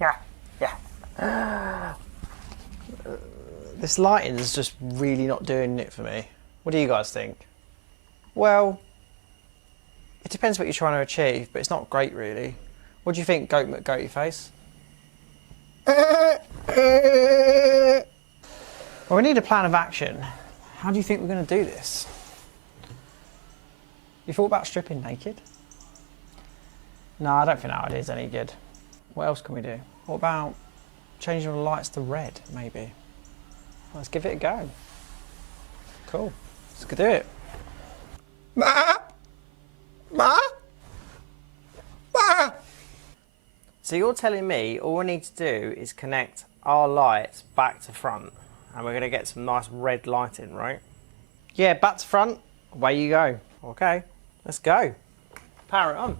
Yeah. This lighting is just really not doing it for me. What do you guys think? Well, it depends what you're trying to achieve, but it's not great really. What do you think, Goat McGoaty Face? Well, we need a plan of action. How do you think we're going to do this? You thought about stripping naked? No, I don't think that idea is any good. What else can we do? What about changing all the lights to red, maybe? Let's give it a go. Cool. Let's go do it. So you're telling me all we need to do is connect our lights back to front and we're going to get some nice red lighting, right? Yeah, back to front, away you go. Okay, let's go. Power it on.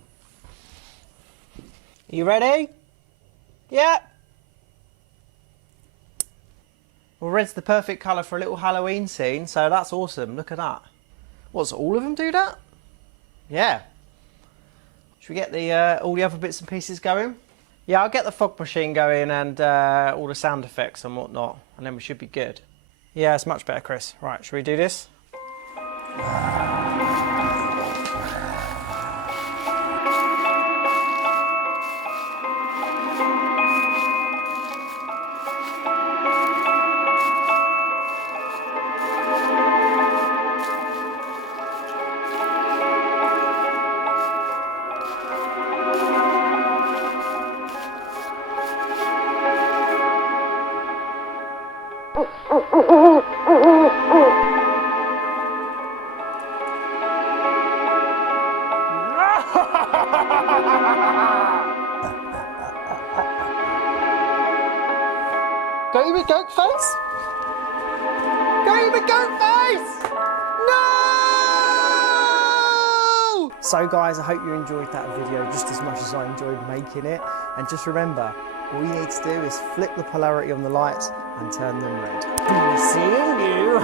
You ready? Yeah. Well, red's the perfect colour for a little Halloween scene, so that's awesome. Look at that. What's all of them do that? Yeah. Should we get the all the other bits and pieces going? Yeah, I'll get the fog machine going and all the sound effects and whatnot, and then we should be good. Yeah, it's much better, Chris. Right, should we do this? Go with goat face? Go with goat face! No! So guys, I hope you enjoyed that video just as much as I enjoyed making it. And just remember, all you need to do is flip the polarity on the lights and turn them red. Be seeing you!